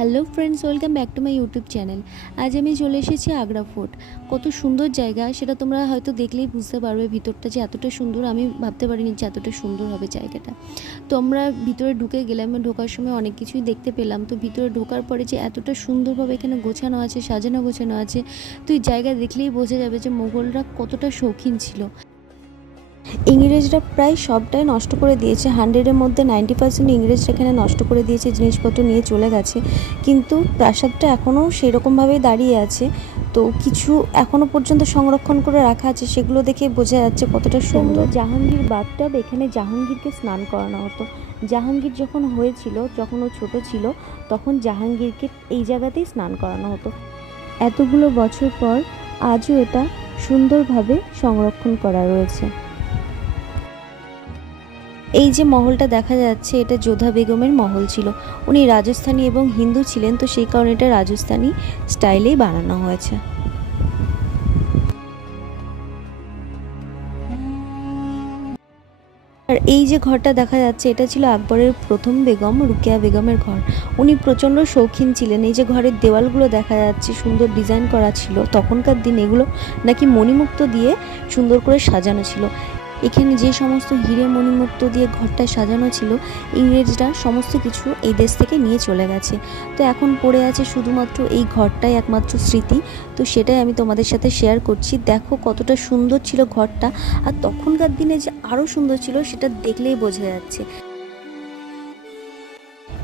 Hello friends, welcome back to my YouTube channel. আজ আমি চলে এসেছি আগ্রা ফোর্ট। কত সুন্দর জায়গা সেটা তোমরা হয়তো দেখলেই বুঝতে পারবে। ভিতরটা যে এতটা সুন্দর আমি ভাবতে পারিনি যে এতটা সুন্দর হবে জায়গাটা। তো আমরা ভিতরে ঢুকে গেলাম, ঢোকার সময় অনেক কিছুই দেখতে পেলাম। তো ভিতরে ঢোকার পরে যে এতটা সুন্দরভাবে এখানে গোছানো আছে, সাজানো গোছানো আছে, তো এই জায়গা দেখলেই বোঝা যাবে যে মোগলরা কতটা শৌখিন ছিল। ইংরেজরা প্রায় সবটাই নষ্ট করে দিয়েছে। 100-এর মধ্যে 90% ইংরেজরা এখানে নষ্ট করে দিয়েছে, জিনিসপত্র নিয়ে চলে গেছে। কিন্তু প্রাসাদটা এখনও সেরকমভাবেই দাঁড়িয়ে আছে। তো কিছু এখনও পর্যন্ত সংরক্ষণ করে রাখা আছে, সেগুলো দেখে বোঝা যাচ্ছে কতটা সুন্দর। জাহাঙ্গীর বাথটাব, এখানে জাহাঙ্গীরকে স্নান করানো হতো। জাহাঙ্গীর যখন হয়েছিল, যখন ও ছোট ছিল, তখন জাহাঙ্গীরকে এই জায়গাতেই স্নান করানো হতো। এতগুলো বছর পর আজও এটা সুন্দরভাবে সংরক্ষণ করা রয়েছে। এই যে মহলটা দেখা যাচ্ছে, এটা যোধা বেগমের মহল ছিল। উনি রাজস্থানী এবং হিন্দু ছিলেন, তো সেই কারণে এটা রাজস্থানী স্টাইলেই বানানো হয়েছে। আর এই যে ঘরটা দেখা যাচ্ছে, এটা ছিল আকবরের প্রথম বেগম রুকেয়া বেগমের ঘর। উনি প্রচণ্ড শৌখিন ছিলেন। এই যে ঘরের দেওয়ালগুলো দেখা যাচ্ছে, সুন্দর ডিজাইন করা ছিল। তখনকার দিন এগুলো নাকি মণিমুক্ত দিয়ে সুন্দর করে সাজানো ছিল। এখানে যে সমস্ত হিরে মণিমুক্ত দিয়ে ঘরটা সাজানো ছিল, ইংরেজরা সমস্ত কিছু এই দেশ থেকে নিয়ে চলে গেছে। তো এখন পড়ে আছে শুধুমাত্র এই ঘরটাই একমাত্র স্মৃতি। তো সেটাই আমি তোমাদের সাথে শেয়ার করছি। দেখো কতটা সুন্দর ছিল ঘরটা, আর তখনকার দিনে যে আরও সুন্দর ছিল সেটা দেখলেই বোঝা যাচ্ছে।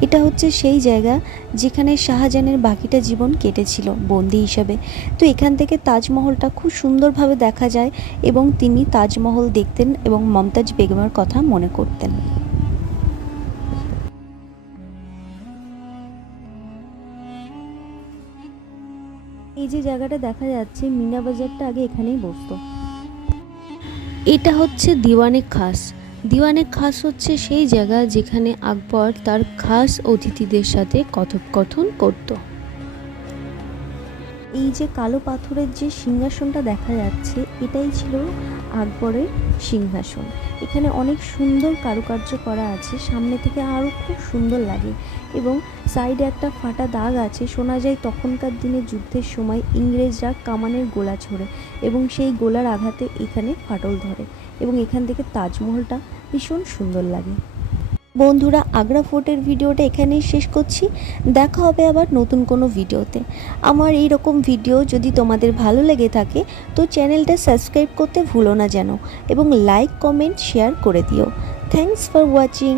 এটা হচ্ছে সেই জায়গা যেখানে শাহজাহানের বাকিটা জীবন কেটেছিল বন্দি হিসাবে। তো এখান থেকে তাজমহলটা খুব সুন্দরভাবে দেখা যায়, এবং তিনি তাজমহল দেখতেন এবং মমতাজ বেগমের কথা মনে করতেন। এই যে জায়গাটা দেখা যাচ্ছে, মিনা বাজারটা আগে এখানেই বসতো। এটা হচ্ছে দিওয়ানে খাস। দিওয়ানে খাস হচ্ছে সেই জায়গা যেখানে আকবর তার খাস অতিথিদের সাথে কথোপকথন করত। এই যে কালো পাথরের যে সিংহাসনটা দেখা যাচ্ছে, এটাই ছিল আকবরের সিংহাসন। এখানে অনেক সুন্দর কারুকার্য করা আছে, সামনে থেকে আরও খুব সুন্দর লাগে। এবং সাইডে একটা ফাটা দাগ আছে। শোনা যায় তখনকার দিনে যুদ্ধের সময় ইংরেজরা কামানের গোলা ছোড়ে এবং সেই গোলার আঘাতে এখানে ফাটল ধরে, এবং এখান থেকে তাজমহলটা ভীষণ সুন্দর লাগে। বন্ধুরা, আগ্রা ফোর্টের ভিডিওটা এখানেই শেষ করছি। দেখা হবে আবার নতুন কোনো ভিডিওতে। আমার এই রকম ভিডিও যদি তোমাদের ভালো লেগে থাকে, তো চ্যানেলটা সাবস্ক্রাইব করতে ভুলো না যেন, এবং লাইক, কমেন্ট, শেয়ার করে দিও। Thanks for watching.